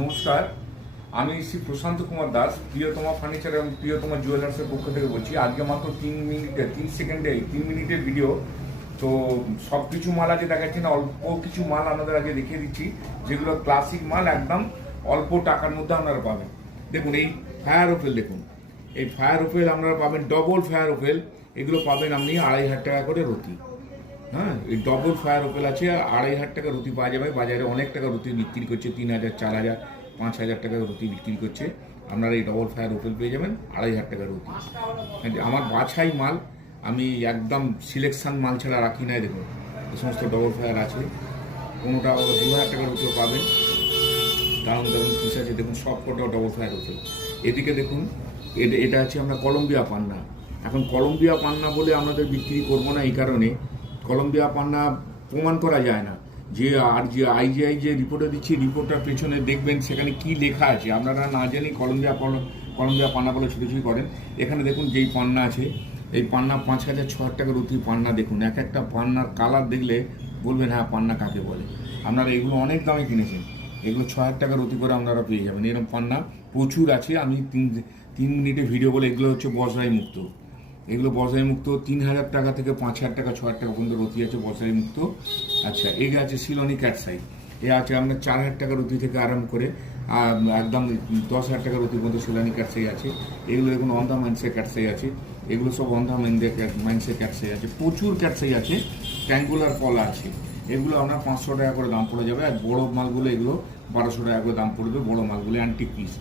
নমস্কার, আমি শ্রী প্রশান্ত কুমার দাস, প্রিয়তমা ফার্নিচার এবং প্রিয়তমা জুয়েলার্সের পক্ষ থেকে বলছি। আজকে মাত্র 3 মিনিটের ভিডিও। তো সব কিছু মাল আজকে দেখাচ্ছি না, অল্প কিছু মাল আপনাদের আগে দেখিয়ে দিচ্ছি, যেগুলো ক্লাসিক মাল, একদম অল্প টাকার মধ্যে আপনারা পাবেন। দেখুন এই ফায়ার ওপেল, দেখুন এই ফায়ার ওপেল আপনারা পাবেন, ডবল ফায়ার ওপেল। এগুলো পাবেন আপনি 2,500 টাকা করে রতি। হ্যাঁ, এই ডবল ফায়ার ওপেল আছে, 2,500 টাকা রুটি পাওয়া যাবে। বাজারে অনেক টাকা রুটি বিক্রি করছে, 3,000, 4,000, 5,000 টাকা রুটি বিক্রি করছে। আপনারা এই ডবল ফায়ার ওপেল পেয়ে যাবেন 2,500 টাকা রুটি। আমার বাছাই মাল, আমি একদম সিলেকশন মাল ছাড়া রাখি নাই। দেখুন এই সমস্ত ডবল ফায়ার আছে, কোনোটা 2,000 টাকা রুটিও পাবেন। দারুণ দারুণ পিস আছে, দেখুন সব কটা ডবল ফায়ার ওপেল। এদিকে দেখুন, এটা আছে আমরা কলম্বিয়া পান্না। এখন কলম্বিয়া পান্না বলে আমাদের বিক্রি করবো না, এই কারণে কলম্বিয়া পান্না প্রমাণ করা যায় না। যে আইজিআই যে রিপোর্টে দিচ্ছি, রিপোর্টটার পেছনে দেখবেন সেখানে কি লেখা আছে। আপনারা না জানি কলম্বিয়া পান্না বলে ছুটি করেন। এখানে দেখুন যেই পান্না আছে, এই পান্না 5,000, 6,000 টাকা রুটি পান্না। দেখুন এক একটা পান্নার কালার দেখলে বলবেন হ্যাঁ পান্না কাকে বলে। আপনারা এগুলো অনেক দামে কিনেছেন, এগুলো 6,000 টাকা রুটি করে আপনারা পেয়ে যাবেন। এরকম পান্না প্রচুর আছে। আমি 3 মিনিটে ভিডিও বলে, এগুলো হচ্ছে বজরাই মুক্ত। এগুলো বজরাই মুক্ত 3,000 টাকা থেকে 5,000 টাকা, 6,000 টাকা পর্যন্ত রুটি আছে বজরাই মুক্ত। আচ্ছা, এগুলো আছে সিলনি ক্যাটসাই। এ আছে আপনার 4,000 টাকা রুটি থেকে আরম্ভ করে একদম 10,000 টাকা রুটি পর্যন্ত সিলনি ক্যাটসাই আছে। এগুলো দেখুন অন্ধা মাইন্সের ক্যাটসাই আছে, এগুলো সব অন্ধা মাইন্সের ক্যাটসাই আছে। প্রচুর ক্যাটসাই আছে, ট্যাঙ্গুলার কলা আছে। এগুলো আপনার 500 টাকা করে দাম পড়ে যাবে। আর বড়ো মালগুলো এগুলো 1,200 টাকা করে দাম পড়বে। বড়ো মালগুলো অ্যান্টিক পিস।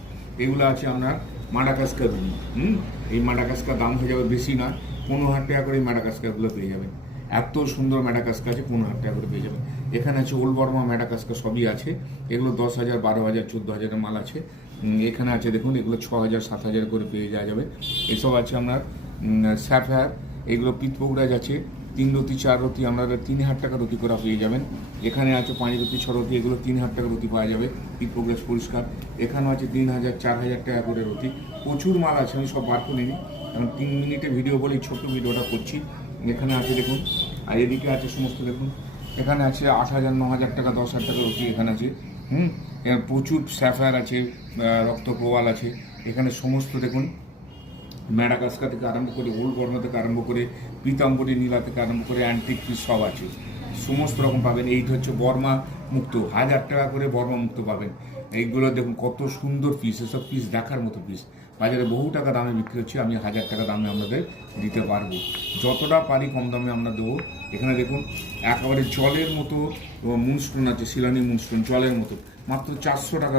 এগুলো আছে আপনার মাডাগাস্কার রুই। এই মাডাগাস্কার দাম হয়ে যাবে বেশি না, 15,000 টাকা করে এই মাডাগাস্কারগুলো পেয়ে যাবেন। এত সুন্দর ম্যাডাগাস্কার আছে, 15,000 টাকা করে পেয়ে যাবেন। এখানে আছে ওল্ড বর্মা ম্যাডাগাস্কার, সবই আছে। এগুলো 10,000, 12,000, 14,000 মাল আছে। এখানে আছে দেখুন, এগুলো 6,000, 7,000 করে পেয়ে যাওয়া যাবে। এসব আছে আপনার স্যাফায়ার। এগুলো পিতপোগরাজ আছে, 3 রতি 4 রতি আপনারা 3,000 টাকা রতি করে পেয়ে যাবেন। এখানে আছে 5 রতি 6 রতি, এগুলো 3,000 টাকা রতি পাওয়া যাবে। পিতপোগরাজ পরিষ্কার। এখানেও আছে 3,000, 4,000 টাকা করে রতি। প্রচুর মাল আছে, আমি সব বার করে নিই, কারণ 3 মিনিটে ভিডিও বলে ছোট্ট ভিডিওটা করছি। এখানে আছে দেখুন, আর এদিকে আছে সমস্ত দেখুন। এখানে আছে 8,000, 9,000 টাকা, 10,000 টাকা রুটি এখানে আছে। এখানে প্রচুর স্যাফায়ার আছে, রক্ত প্রবাল আছে। এখানে সমস্ত দেখুন, ম্যাডাগাস্কার থেকে আরম্ভ করে, ওল্ড বর্মা থেকে আরম্ভ করে, পীতাম্বরী নীলা থেকে আরম্ভ করে অ্যান্টিক পিস সব আছে, সমস্ত রকম পাবেন। এইটা হচ্ছে বর্মা মুক্ত, 1,000 টাকা করে বর্মা মুক্ত পাবেন। এইগুলো দেখুন কত সুন্দর পিস, এসব পিস দেখার মতো পিস। বাজারে বহু টাকা দামে বিক্রি হচ্ছে, আমি 1,000 টাকা দামে আপনাদের দিতে পারবো। যতটা পারি কম দামে আমরা দেবো। এখানে দেখুন একেবারে জলের মতো মুনস্টোন আছে, শিলানি মুনস্টোন, জলের মতো, মাত্র 400 টাকা